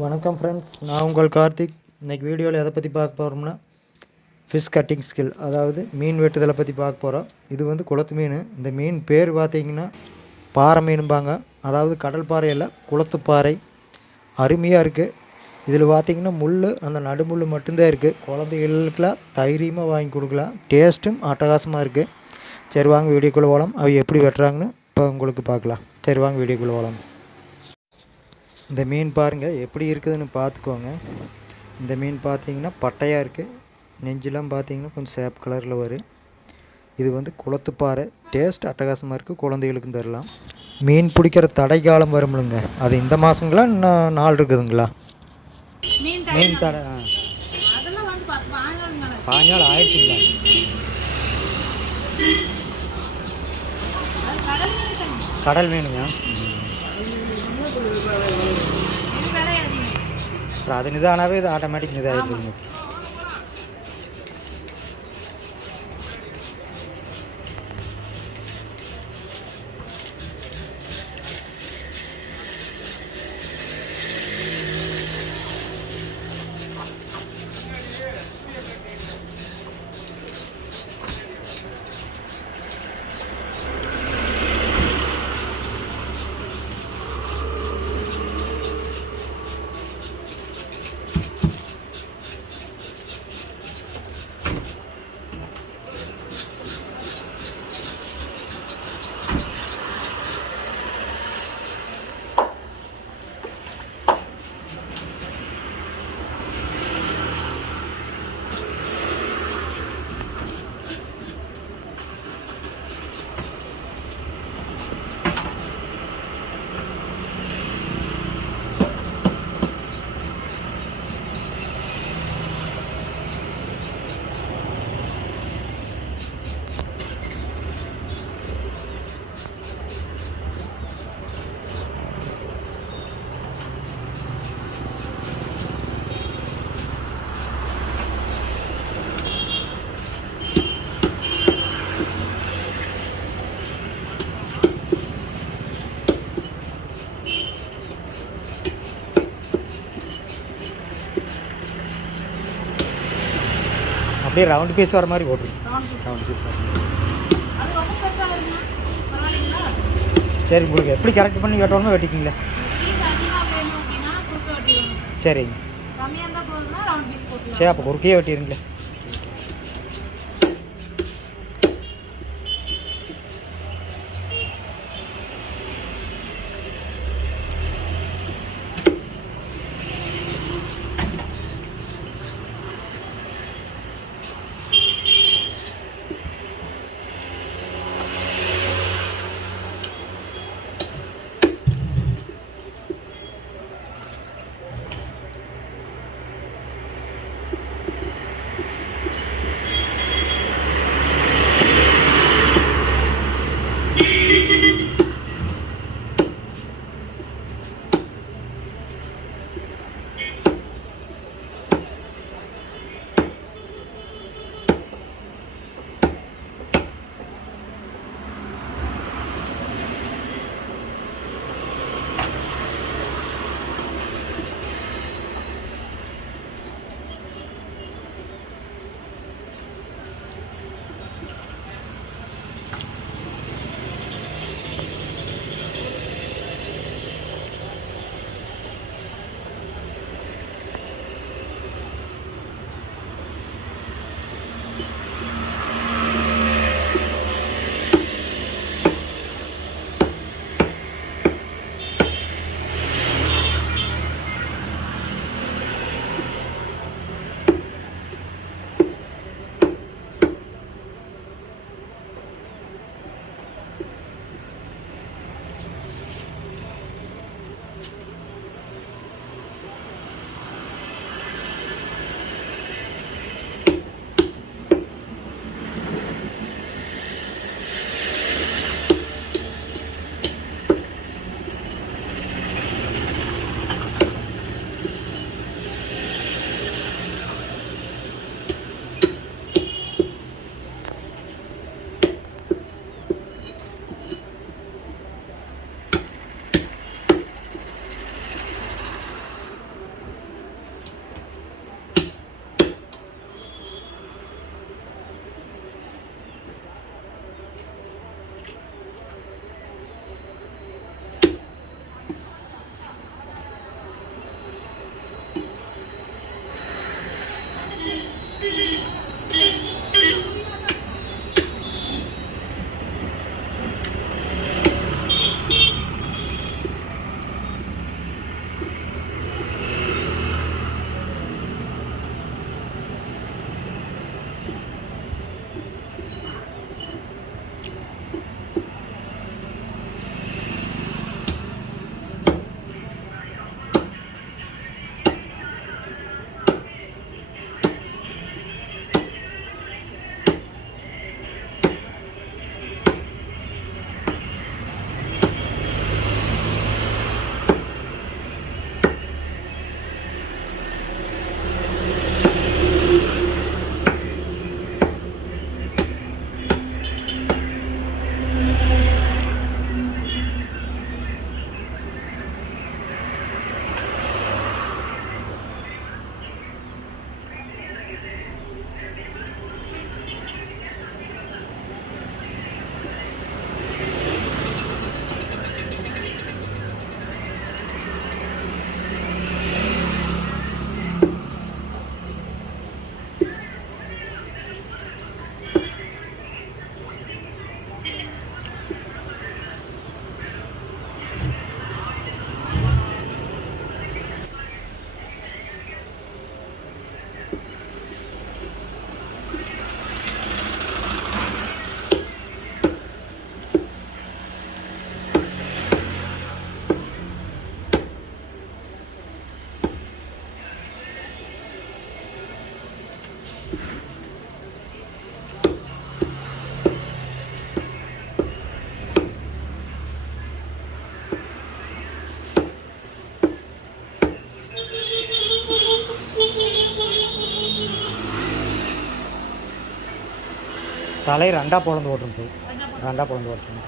வணக்கம் ஃப்ரெண்ட்ஸ் நான் உங்கள் கார்த்திக். இன்றைக்கி வீடியோவில் எதை பற்றி பார்க்க போகிறோம்னா ஃபிஷ் கட்டிங் ஸ்கில் அதாவது மீன் வெட்டுதலை பற்றி பார்க்க போகிறோம் இது வந்து குளத்து மீன். இந்த மீன் பேர் பார்த்தீங்கன்னா பாறை மீனும்பாங்க. அதாவது கடல் பாறை இல்லை குளத்து பாறை. அருமையாக இருக்குது இதில் பார்த்தீங்கன்னா முள் அந்த நடுமுள் மட்டும்தான் இருக்குது குழந்தைகளுக்கெல்லாம் தைரியமாக வாங்கி கொடுக்கலாம். டேஸ்ட்டும் அட்டகாசமாக இருக்குது சரி வாங்க வீடியோக்குள்ளே போகலாம் அவை எப்படி வெட்டுறாங்கன்னு இப்போ உங்களுக்கு பார்க்கலாம். சரி வாங்க வீடியோக்குள்ளே போகலாம் இந்த மீன் பாருங்கள் எப்படி இருக்குதுன்னு பார்த்துக்கோங்க. இந்த மீன் பார்த்தீங்கன்னா பட்டையாக இருக்குது நெஞ்செலாம் பார்த்தீங்கன்னா கொஞ்சம் சேப் கலரில் வரும் இது வந்து குளத்துப்பாறை. டேஸ்ட் அட்டகாசமாக இருக்குது குழந்தைகளுக்கும் தரலாம். மீன் பிடிக்கிற தடை காலம் வரும்லுங்க. அது இந்த மாதங்களா இன்னும் நாள் இருக்குதுங்களா? மீன் தடை பாஞ்சால் ஆயிடுச்சுங்களா? கடல் மீனுங்க. இது விலை அதிகம் அப்புறம் அது அப்படியே ரவுண்ட் பீஸ் வர மாதிரி போட்டுருங்க ரவுண்ட் பீஸ். வர சரி உங்களுக்கு எப்படி கரெக்ட் பண்ணி வெட்டணுமோ வெட்டிக்கிங்களே சரிங்க. சரி அப்போ குறுக்கையே வெட்டிடுங்களே தலை ரெண்டாக பிறந்து ஓட்டுறது ரெண்டாக பிறந்து ஓட்டுறது